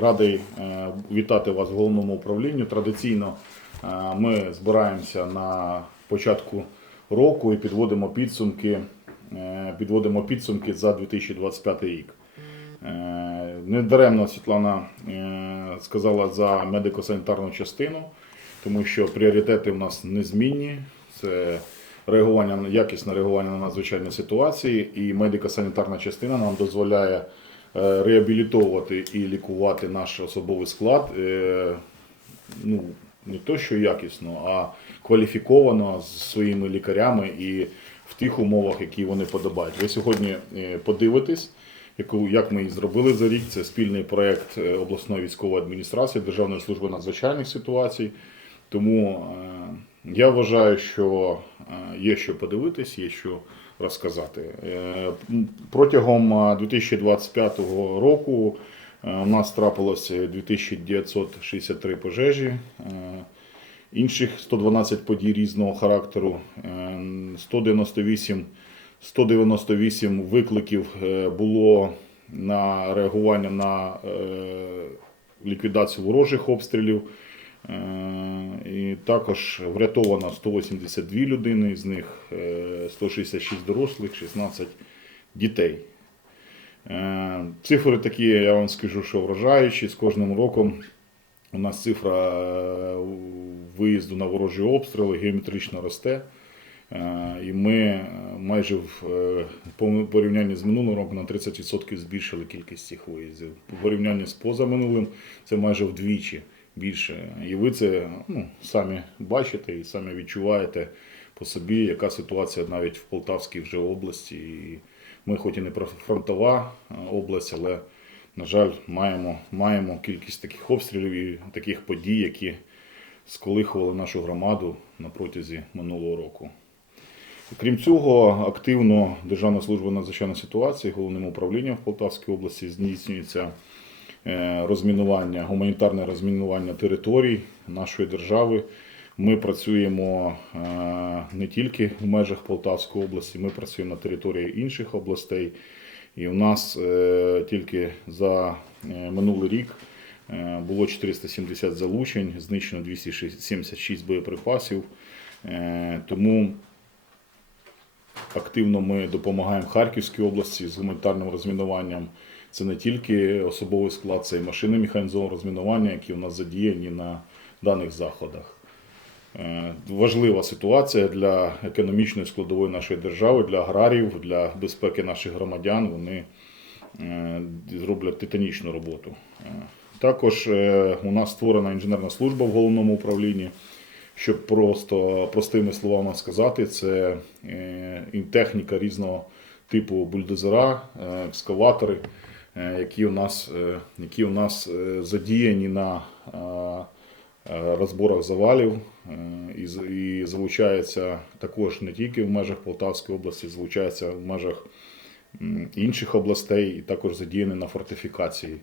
радий е, вітати вас в головному управлінні. Традиційно е, ми збираємося на початку року і підводимо підсумки, е, підводимо підсумки за 2025 рік. Недаремно Світлана сказала за медико-санітарну частину, тому що пріоритети в нас незмінні. Це реагування якісне реагування на надзвичайні ситуації, і медико-санітарна частина нам дозволяє реабілітовувати і лікувати наш особовий склад. е, Ну, не то, що якісно, а кваліфіковано з своїми лікарями і в тих умовах, які вони подобають. Ви сьогодні е, подивитесь, яку як ми і зробили за рік. Це спільний проект е, обласної військової адміністрації Державної служби надзвичайних ситуацій. Тому е, я вважаю, що е, є що подивитись, є що розказати. Е, Протягом е, 2025 року е, у нас трапилося 2963 пожежі. е, Інших 112 подій різного характеру, е, 198, 198 викликів е, було на реагування на е, ліквідацію ворожих обстрілів. Е, І також врятовано 182 людини, з них е, 166 дорослих, 16 дітей. Е, Цифри такі, я вам скажу, що вражаючі. З кожним роком у нас цифра е, виїзду на ворожі обстріли геометрично росте. Е, І ми е, майже в е, порівнянні з минулим роком на 30% збільшили кількість цих виїздів. У порівнянні з позаминулим це майже вдвічі більше. І ви це ну, самі бачите і самі відчуваєте по собі, яка ситуація навіть в Полтавській вже області. І ми, хоч і не фронтова область, але, на жаль, маємо, маємо кількість таких обстрілів і таких подій, які сколихували нашу громаду на протязі минулого року. Крім цього, активно Державна служба надзвичайної ситуації, головним управлінням в Полтавській області здійснюється розмінування, гуманітарне розмінування територій нашої держави. Ми працюємо е, не тільки в межах Полтавської області, ми працюємо на території інших областей. І у нас е, тільки за е, минулий рік е, було 470 залучень, знищено 276 боєприпасів. Е, Тому активно ми допомагаємо Харківській області з гуманітарним розмінуванням. Це не тільки особовий склад, це і машини механізованого розмінування, які у нас задіяні на даних заходах. Е, Важлива ситуація для економічної складової нашої держави, для аграріїв, для безпеки наших громадян. Вони е, зроблять титанічну роботу. Е, Також у нас створена інженерна служба в головному управлінні. Щоб просто простими словами сказати, це техніка різного типу бульдозера, екскаватори, які у нас, е, які у нас е, задіяні на е, е, розборах завалів е, і, з- і залучається також не тільки в межах Полтавської області, залучається в межах інших областей і також задіяні на фортифікації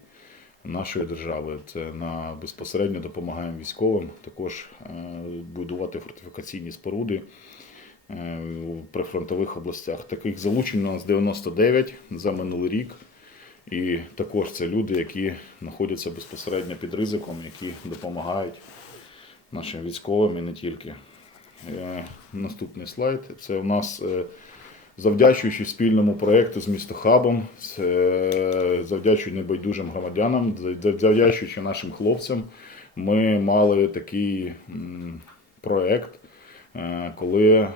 нашої держави. Це на безпосередньо допомагаємо військовим також е, будувати фортифікаційні споруди е, в прифронтових областях. Таких залучень у нас 99 за минулий рік. І також це люди, які знаходяться безпосередньо під ризиком, які допомагають нашим військовим і не тільки. Е, Наступний слайд. Це у нас е, завдячуючи спільному проєкту з містохабом, це завдячуючи небайдужим громадянам, завдячуючи нашим хлопцям, ми мали такий проєкт, е, коли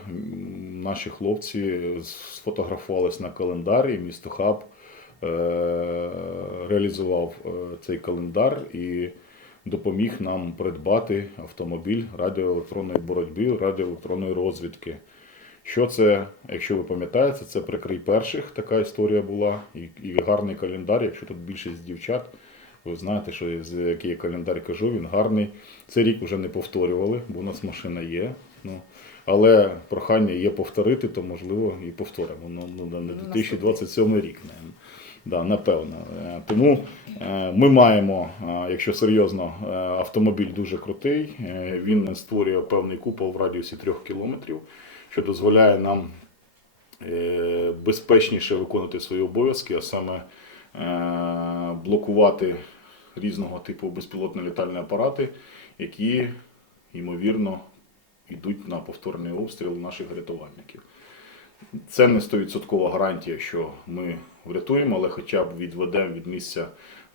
наші хлопці сфотографувалися на календар, і містохаб е, реалізував е, цей календар і допоміг нам придбати автомобіль радіоелектронної боротьби, радіоелектронної розвідки. Що це, якщо ви пам'ятаєте, це прикрий перших, така історія була, і, і гарний календар. Якщо тут більшість дівчат, ви знаєте, що з який я календар кажу, він гарний. Цей рік вже не повторювали, бо у нас машина є. Ну, але прохання є повторити, то можливо і повторимо. Ну, ну не 2027 рік, не. Да, напевно. Е, Тому е, ми маємо, е, якщо серйозно, автомобіль дуже крутий. Він створює певний купол в радіусі 3 кілометрів, що дозволяє нам безпечніше виконувати свої обов'язки, а саме блокувати різного типу безпілотні літальні апарати, які, ймовірно, йдуть на повторний обстріл наших рятувальників. Це не 100% гарантія, що ми врятуємо, але хоча б відведемо від місця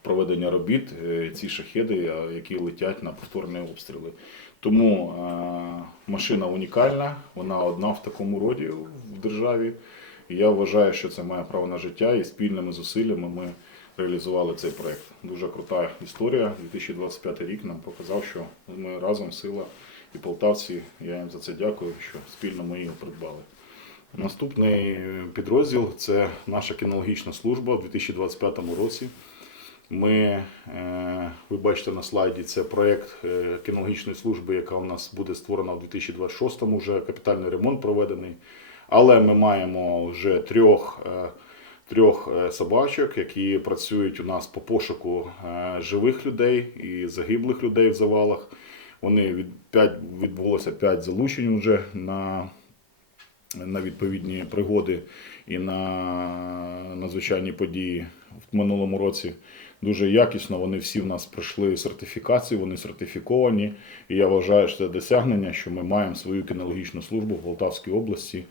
проведення робіт е, ці шахеди, які летять на повторні обстріли. Тому е, машина унікальна, вона одна в такому роді в державі. І я вважаю, що це має право на життя, і спільними зусиллями ми реалізували цей проект. Дуже крута історія. 2025 рік нам показав, що ми разом сила і полтавці. Я їм за це дякую, що спільно ми його придбали. Наступний підрозділ це наша кінологічна служба у 2025 році. Ми, е, ви бачите на слайді, це проєкт е, кінологічної служби, яка у нас буде створена в 2026-му, вже капітальний ремонт проведений. Але ми маємо вже трьох, е, трьох е, собачок, які працюють у нас по пошуку е, живих людей і загиблих людей в завалах. Вони від 5, відбулося 5 залучень вже на на відповідні пригоди і на надзвичайні події в минулому році. Дуже якісно вони всі в нас пройшли сертифікацію, вони сертифіковані. І я вважаю, що це досягнення, що ми маємо свою кінологічну службу в Полтавській області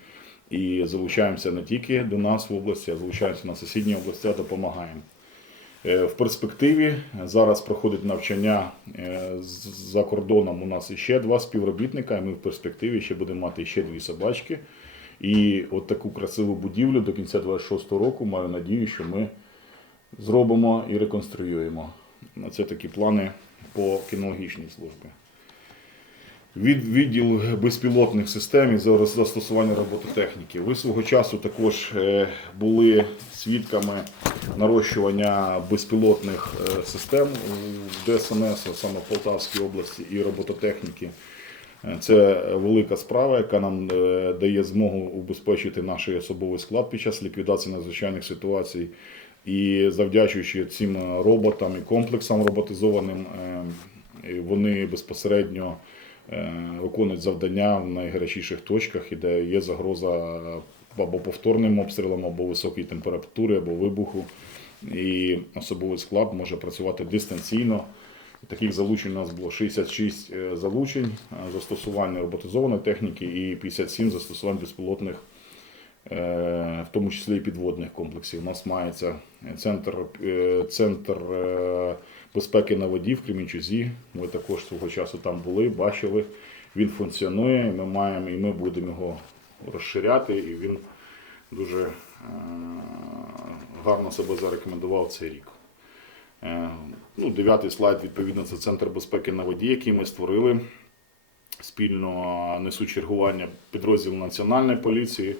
і залучаємося не тільки до нас в області, а залучаємося на сусідні області, а допомагаємо. Е, В перспективі зараз проходить навчання е, за кордоном. У нас ще два співробітника, і ми в перспективі ще будемо мати ще дві собачки. І от таку красиву будівлю до кінця 26-го року маю надію, що ми зробимо і реконструюємо. Це такі плани по кінологічній службі. Від відділ безпілотних систем і застосування робототехніки. Ви свого часу також е, були свідками нарощування безпілотних е, систем в ДСНС, саме в Полтавській області, і робототехніки. Це велика справа, яка нам е, дає змогу убезпечити наш особовий склад під час ліквідації надзвичайних ситуацій. І завдячуючи цим роботам і комплексам роботизованим, е, вони безпосередньо е, виконують завдання в найгарячіших точках, і де є загроза або повторним обстрілом, або високої температури, або вибуху. І особовий склад може працювати дистанційно. Таких залучень у нас було 66 е, залучень е, застосування роботизованої техніки і 57 застосувань безпілотних, е, в тому числі і підводних комплексів. У нас мається центр, центр безпеки на воді в Кремінчузі. Ми також свого часу там були, бачили. Він функціонує, ми маємо, і ми будемо його розширяти, і він дуже гарно себе зарекомендував цей рік. Е, Ну, дев'ятий слайд, відповідно, це центр безпеки на воді, який ми створили. Спільно несуть чергування підрозділ Національної поліції,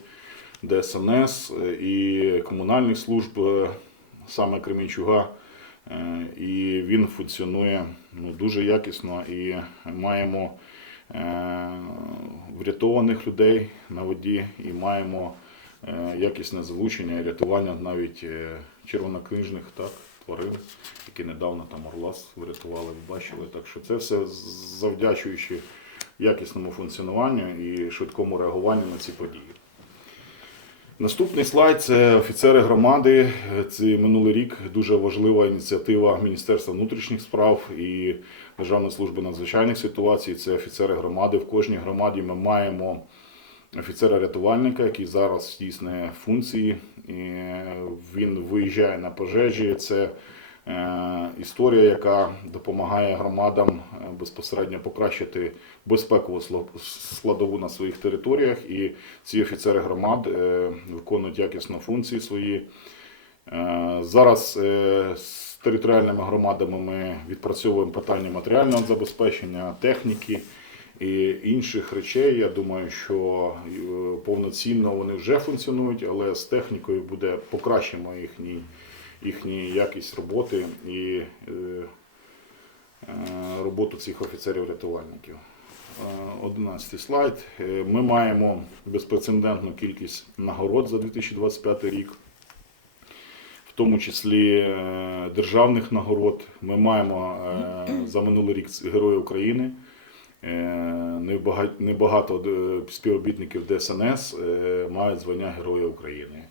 ДСНС е, і комунальних служб, е, саме Кременчуга. Е, І він функціонує ну, дуже якісно і маємо врятованих людей на воді і маємо якісне залучення і рятування навіть червонокнижних так, тварин, які недавно там Орлас врятували, бачили. Так що це все завдячуючи якісному функціонуванню і швидкому реагуванню на ці події. Наступний слайд це офіцери громади. Це минулий рік дуже важлива ініціатива Міністерства внутрішніх справ і Державної служби надзвичайних ситуацій. Це офіцери громади. В кожній громаді ми маємо офіцера-рятувальника, який зараз здійснює функції. І він виїжджає на пожежі. Це е, історія, яка допомагає громадам е, безпосередньо покращити безпекову складову на своїх територіях. І ці офіцери громад е, виконують якісно функції свої. Зараз з територіальними громадами ми відпрацьовуємо питання матеріального забезпечення, техніки і інших речей. Я думаю, що е, повноцінно вони вже функціонують, але з технікою буде покращимо їхній, їхній якість роботи і е, е, роботу цих офіцерів-рятувальників. Е, 11 слайд. Ми маємо безпрецедентну кількість нагород за 2025 рік, в тому числі державних нагород. Ми маємо за минулий рік Герої України. Е, небага- Небагато е, співробітників ДСНС е, мають звання Героя України.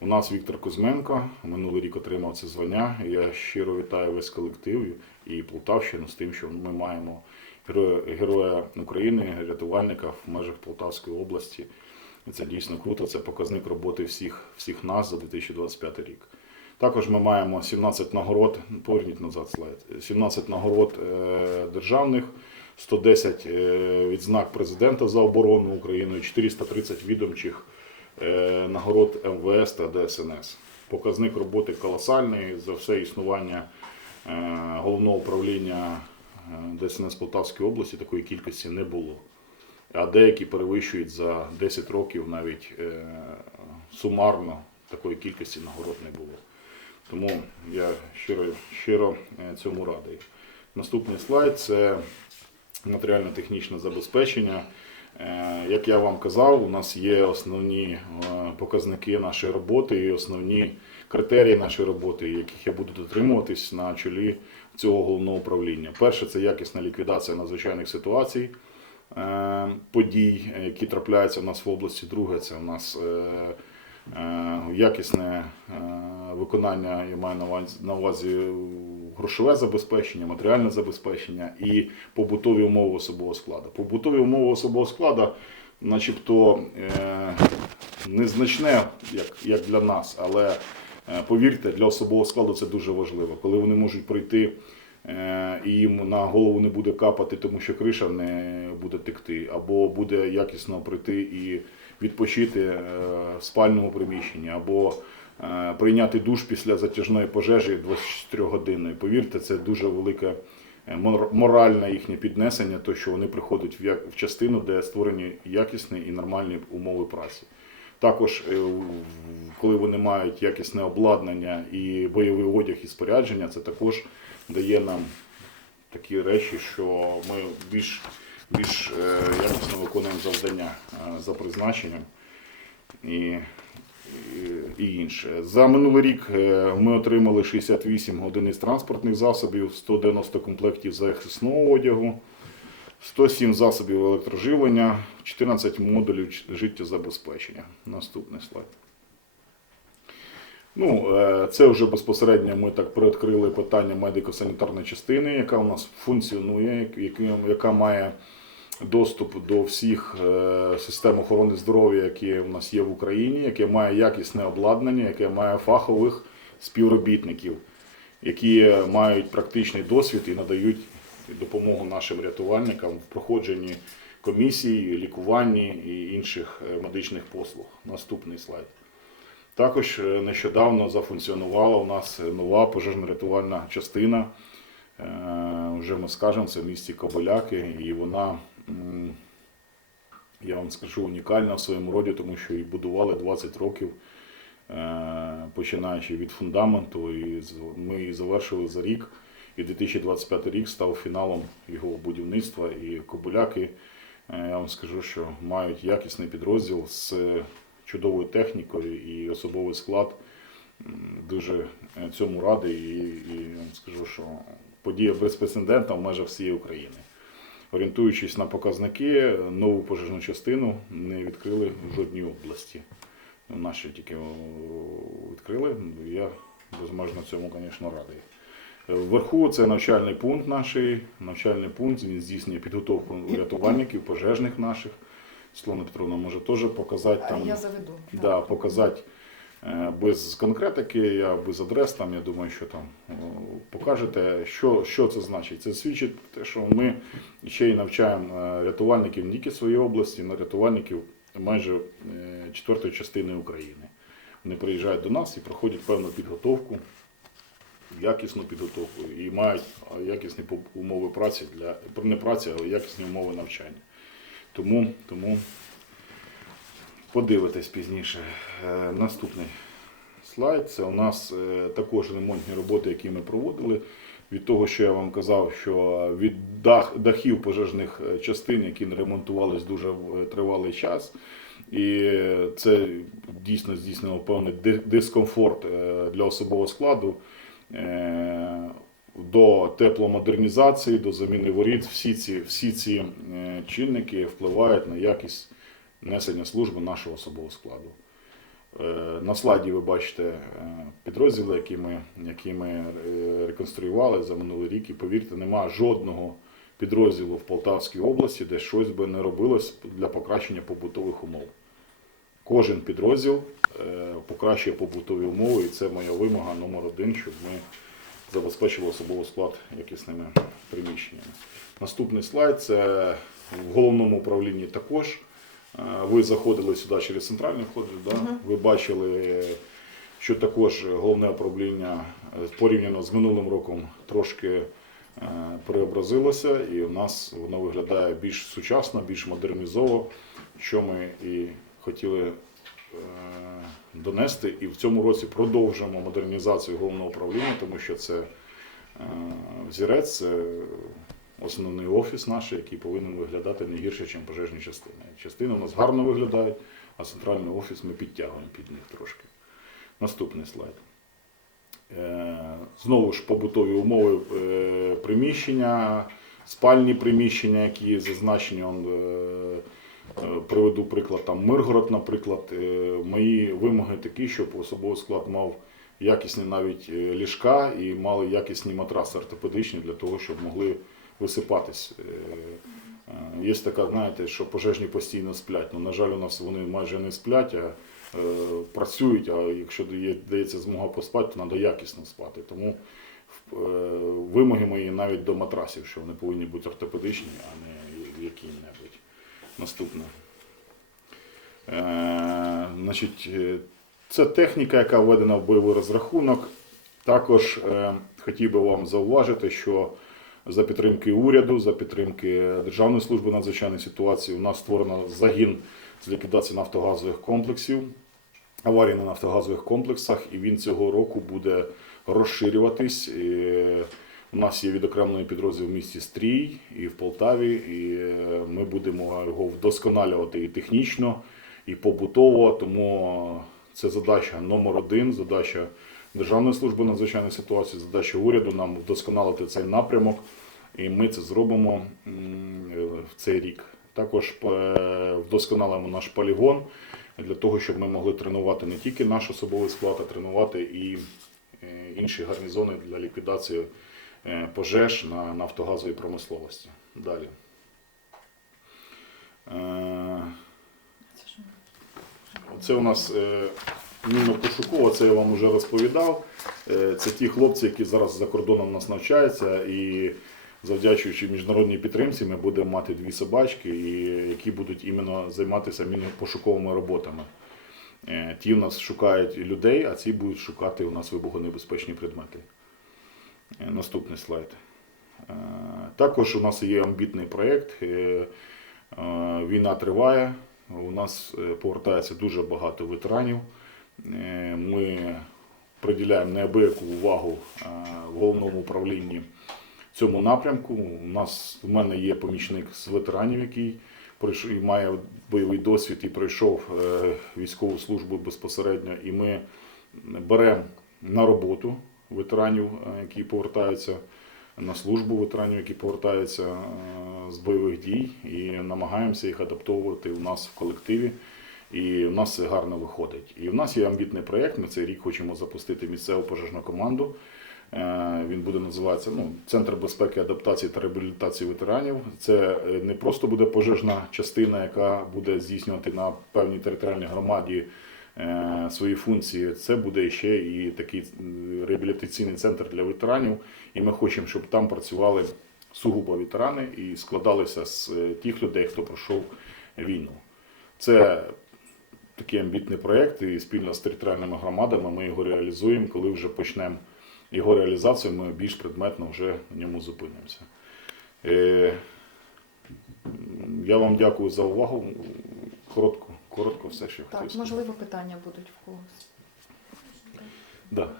У нас Віктор Кузьменко минулий рік отримав це звання. Я щиро вітаю весь колектив і Полтавщину з тим, що ми маємо героя, України, рятувальника в межах Полтавської області. Це дійсно круто. Це показник роботи всіх, всіх нас за 2025 рік. Також ми маємо 17 нагород, поверніть назад слайд, 17 нагород державних, 110 е, відзнак президента за оборону України, 430 відомчих е, нагород МВС та ДСНС. Показник роботи колосальний за все існування е, головного управління ДСНС Полтавської області такої кількості не було. А деякі перевищують за 10 років навіть сумарно такої кількості нагород не було. Тому я щиро, щиро цьому радий. Наступний слайд це матеріально-технічне забезпечення. Е, Як я вам казав, у нас є основні е, показники нашої роботи і основні критерії нашої роботи, яких я буду дотримуватись на чолі цього головного управління. Перше це якісна ліквідація надзвичайних ситуацій, е, подій, які трапляються у нас в області. Друге, це у нас якісне виконання, я маю на увазі грошове забезпечення, матеріальне забезпечення і побутові умови особового складу. Побутові умови особового складу, начебто, е, незначне, як, для нас, але е, повірте, для особового складу це дуже важливо. Коли вони можуть прийти е, і їм на голову не буде капати, тому що криша не буде текти, або буде якісно прийти і відпочити в спальному приміщенні, або прийняти душ після затяжної пожежі 24 години. Повірте, це дуже велике е, моральне їхнє піднесення, то що вони приходять в частину, де створені якісні і нормальні умови праці. Також, е, коли вони мають якісне обладнання і бойовий одяг і спорядження, це також дає нам такі речі, що ми більш, більш е, якісно виконуємо завдання е, за призначенням і, і, інше. За минулий рік е, ми отримали 68 одиниць транспортних засобів, 190 комплектів захисного одягу, 107 засобів електроживлення, 14 модулів життєзабезпечення. Наступний слайд. Ну, е, це вже безпосередньо ми так приоткрили питання медико-санітарної частини, яка у нас функціонує, яка має доступ до всіх е, систем охорони здоров'я, які у нас є в Україні, яке має якісне обладнання, яке має фахових співробітників, які мають практичний досвід і надають допомогу нашим рятувальникам в проходженні комісій, лікуванні і інших е, медичних послуг. Наступний слайд. Також е, нещодавно зафункціонувала у нас нова пожежно-рятувальна частина. Вже ми скажемо, це в місті Кобиляки, і вона, я вам скажу, унікальна в своєму роді, тому що її будували 20 років, е, починаючи від фундаменту, і ми її завершили за рік. І 2025 рік став фіналом його будівництва. І Кобиляки, е, я вам скажу, що мають якісний підрозділ з чудовою технікою і особовий склад. Дуже е, цьому радий і, і я вам скажу, що подія безпрецедентна в межах всієї України. Орієнтуючись на показники, нову пожежну частину не відкрили в жодній області. Наші тільки відкрили. Я безмежно цьому, звісно, радий. Вверху це навчальний пункт наш, навчальний пункт, він здійснює підготовку рятувальників, пожежних наших. Світлана Петровна може теж показати там. Я заведу. Да, показати без конкретики, я без адрес, там, я думаю, що там покажете, що, що це значить. Це свідчить те, що ми ще й навчаємо е, рятувальників не тільки своєї області, але рятувальників майже е, четвертої частини України. Вони приїжджають до нас і проходять певну підготовку, якісну підготовку і мають е, якісні умови праці для не праці, але якісні умови навчання. Тому, тому подивитесь пізніше. Е, Наступний слайд. Це у нас е, також ремонтні роботи, які ми проводили. Від того, що я вам казав, що від дах, дахів пожежних е, частин, які не ремонтувались дуже тривалий час, і це дійсно здійснило певний дискомфорт для особового складу. До тепломодернізації, до заміни воріт, всі ці, всі ці чинники впливають на якість несення служби нашого особового складу. Е, На слайді ви бачите е, підрозділи, які ми, які ми е, реконструювали за минулий рік. І повірте, немає жодного підрозділу в Полтавській області, де щось би не робилось для покращення побутових умов. Кожен підрозділ покращує побутові умови, і це моя вимога номер один, щоб ми забезпечили особовий склад якісними приміщеннями. Наступний слайд це в головному управлінні також. Е, Ви заходили сюди через центральний вход, да? ви бачили, що також головне управління е, порівняно з минулим роком трошки е, преобразилося, і у нас воно виглядає більш сучасно, більш модернізово, що ми і хотіли донести. І в цьому році продовжуємо модернізацію головного управління, тому що це взірець, це основний офіс наш, який повинен виглядати не гірше, ніж пожежні частини. Частини у нас гарно виглядають, а центральний офіс ми підтягуємо під них трошки. Наступний слайд. Е, Знову ж побутові умови е, приміщення, спальні приміщення, які зазначені. е, Приведу приклад там Миргород, наприклад. Мої вимоги такі, щоб особовий склад мав якісні навіть ліжка і мали якісні матраси ортопедичні для того, щоб могли висипатись. Е, е, Є така, знаєте, що пожежні постійно сплять. Ну, на жаль, у нас вони майже не сплять, а е, працюють, а якщо дається змога поспати, то треба якісно спати. Тому вимоги мої навіть до матрасів, що вони повинні бути ортопедичні, а не які-небудь. Наступне. Значить, це техніка, яка введена в бойовий розрахунок. Також е, хотів би вам зауважити, що за підтримки уряду, за підтримки Державної служби надзвичайної ситуації у нас створено загін з ліквідації нафтогазових комплексів, аварій на нафтогазових комплексах, і він цього року буде розширюватись. У нас є відокремлений підрозділ в місті Стрій і в Полтаві, і е, ми будемо його вдосконалювати і технічно, і побутово. Тому це задача номер один, задача Державної служби надзвичайної ситуації, задача уряду нам вдосконалити цей напрямок, і ми це зробимо в цей рік. Також е, вдосконалимо наш полігон для того, щоб ми могли тренувати не тільки наш особовий склад, а тренувати і е, інші гарнізони для ліквідації е, пожеж на нафтогазовій промисловості. Далі. Це у нас Ніна Пошукова, це я вам вже розповідав. Це ті хлопці, які зараз за кордоном у нас навчаються, і завдячуючи міжнародній підтримці, ми будемо мати дві собачки, які будуть іменно займатися мінно-пошуковими роботами. Е, Ті у нас шукають людей, а ці будуть шукати у нас вибухонебезпечні предмети. Е, Наступний слайд. Е, Також у нас є амбітний проєкт. Війна триває. У нас повертається дуже багато ветеранів. Ми приділяємо неабияку увагу в головному управлінні цьому напрямку. У нас у мене є помічник з ветеранів, який пройшов і має бойовий досвід і пройшов е, військову службу безпосередньо. І ми беремо на роботу ветеранів, е, які повертаються на службу ветеранів, які повертаються е, з бойових дій, і намагаємося їх адаптовувати у нас в колективі. І в нас це гарно виходить. І в нас є амбітний проєкт. Ми цей рік хочемо запустити місцеву пожежну команду. Е, Він буде називатися ну, Центр безпеки, адаптації та реабілітації ветеранів. Це е, не просто буде пожежна частина, яка буде здійснювати на певній територіальній громаді е, свої функції. Це буде ще і такий реабілітаційний центр для ветеранів. І ми хочемо, щоб там працювали сугубо ветерани і складалися з тих людей, хто пройшов війну. Це такий амбітний проєкт, і спільно з територіальними громадами ми його реалізуємо. Коли вже почнемо його реалізацію, ми більш предметно вже на ньому зупинимося. Е, Я вам дякую за увагу. Коротко, коротко все, що Так, хотів сказати. можливо, питання будуть в когось. Да.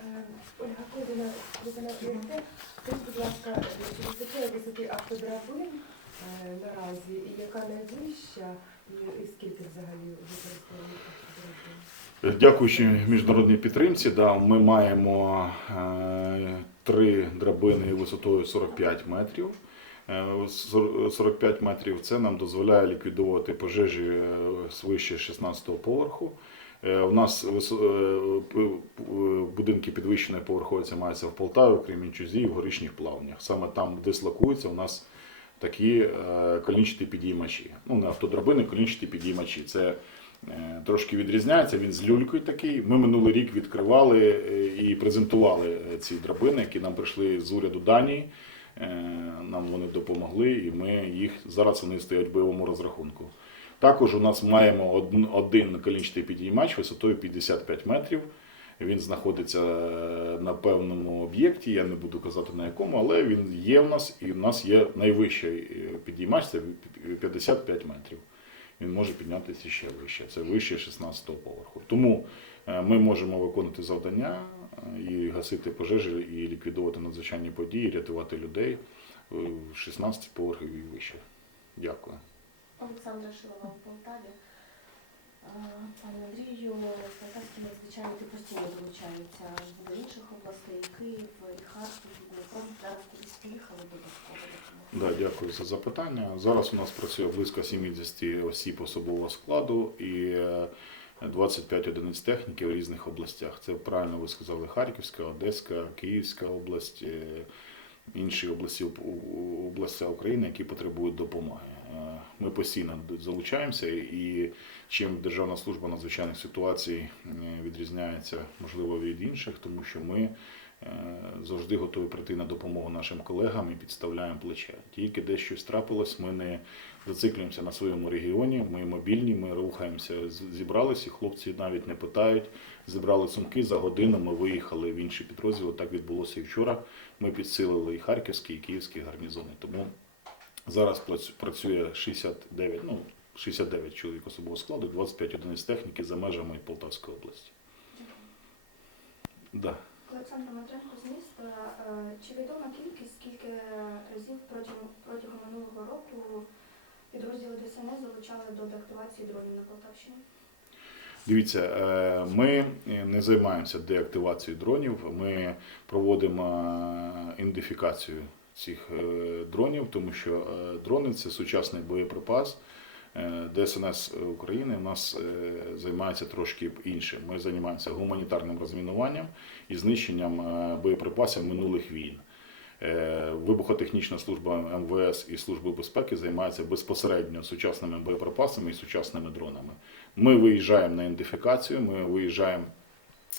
Е, Ольга Кодина, Кодина Єрте. Скажіть, будь ласка, чи вистачає висоти автодрабин е, наразі, і яка найвища, і, і скільки взагалі використовують автодрабин? Дякуючи міжнародній підтримці, да, ми маємо е, три драбини висотою 45 метрів. Е, 45 метрів це нам дозволяє ліквідовувати пожежі е, свище 16-го поверху. Е, У нас е, е, будинки підвищеної поверховості маються в Полтаві, в Кремінчузі і в горішніх плавнях. Саме там дислокуються у нас такі е, колінчаті підіймачі. Ну, не автодрабини, колінчаті підіймачі. Це е, трошки відрізняється. Він з люлькою такий. Ми минулий рік відкривали е, і презентували е, ці драбини, які нам прийшли з уряду Данії. Е, Нам вони допомогли, і ми їх зараз вони стоять в бойовому розрахунку. Також у нас маємо один, колінчатий підіймач висотою 55 метрів. Він знаходиться е, на певному об'єкті, я не буду казати на якому, але він є в нас, і в нас є найвищий е, підіймач, це 55 метрів. Він може піднятися ще вище. Це вище 16-го поверху. Тому е, ми можемо виконувати завдання е, і гасити пожежі, і ліквідувати надзвичайні події, рятувати людей е, в 16 поверхів і вище. Дякую. Олександра Шилова в Полтаві. Пане Андрію, полтавські надзвичайники постійно долучаються до інших областей, Київ, і Харків, і Дніпро. Зараз кудись поїхали додатково. Да, дякую за запитання. Зараз у нас працює близько 70 осіб особового складу і е, 25 одиниць техніки в різних областях. Це правильно ви сказали Харківська, Одеська, Київська область, е, інші області області України, які потребують допомоги. Е, Ми постійно залучаємося, і чим Державна служба надзвичайних ситуацій е, відрізняється, можливо, від інших, тому що ми е, завжди готові прийти на допомогу нашим колегам і підставляємо плече. Тільки десь щось трапилось, ми не зациклюємося на своєму регіоні, ми мобільні, ми рухаємося, зібралися, хлопці навіть не питають, зібрали сумки, за годину ми виїхали в інші підрозділи, так відбулося і вчора. Ми підсилили і Харківський, і Київський гарнізони. Тому зараз працю- працює 69, ну, 69 чоловік особового складу, 25 одиниць техніки за межами Полтавської області. Да. Олександр Матренко з міста. Е, Чи відома кількість, скільки разів протягом, протягом минулого року підрозділи ДСНС залучали до деактивації дронів на Полтавщині? Дивіться, е, ми не займаємося деактивацією дронів. Ми проводимо е, ідентифікацію цих дронів, тому що дрони це сучасний боєприпас. Е, ДСНС України у нас е, займається трошки іншим. Ми займаємося гуманітарним розмінуванням і знищенням е, боєприпасів минулих війн. Вибухотехнічна служба МВС і Служби безпеки займаються безпосередньо сучасними боєприпасами і сучасними дронами. Ми виїжджаємо на ідентифікацію, ми виїжджаємо,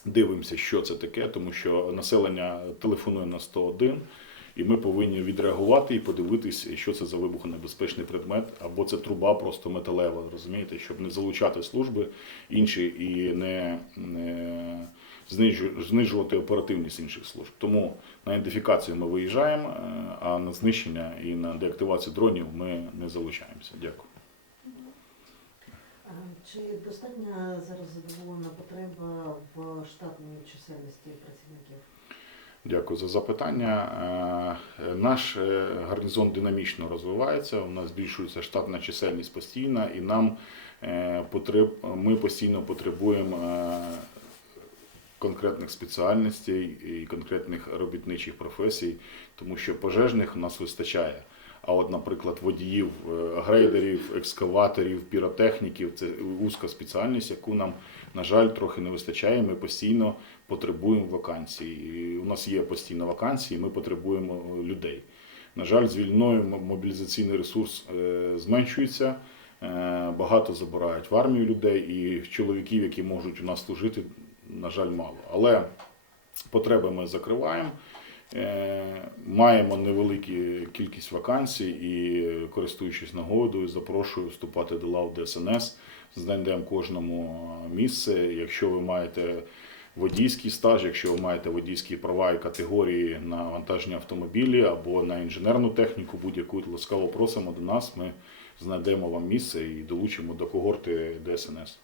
дивимося, що це таке, тому що населення телефонує на 101, і ми повинні відреагувати і подивитись, що це за вибухонебезпечний предмет, або це труба просто металева, розумієте, щоб не залучати служби інші і не, не знижувати оперативність інших служб. Тому на ідентифікацію ми виїжджаємо, е, а на знищення і на деактивацію дронів ми не залучаємося. Дякую. Чи достатня зараз задоволена потреба в штатній чисельності працівників? Дякую за запитання. Е, Наш е, гарнізон динамічно розвивається. У нас збільшується штатна чисельність постійно, і нам е, потреб, ми постійно потребуємо конкретних спеціальностей і конкретних робітничих професій, тому що пожежних у нас вистачає. А от, наприклад, водіїв, грейдерів, екскаваторів, піротехніків це вузька спеціальність, яку нам, на жаль, трохи не вистачає. Ми постійно потребуємо вакансій. У нас є постійно вакансії, ми потребуємо е, людей. На жаль, з мобілізаційний ресурс е, зменшується. Е, Багато забирають в армію людей і чоловіків, які можуть у нас служити, на жаль, мало. Але потреби ми закриваємо. Маємо невелику кількість вакансій і, користуючись нагодою, запрошую вступати до лав ДСНС. Знайдемо кожному місце. Якщо ви маєте водійський стаж, якщо ви маєте водійські права і категорії на вантажні автомобілі або на інженерну техніку, будь-яку ласкаво просимо до нас. Ми знайдемо вам місце і долучимо до когорти ДСНС.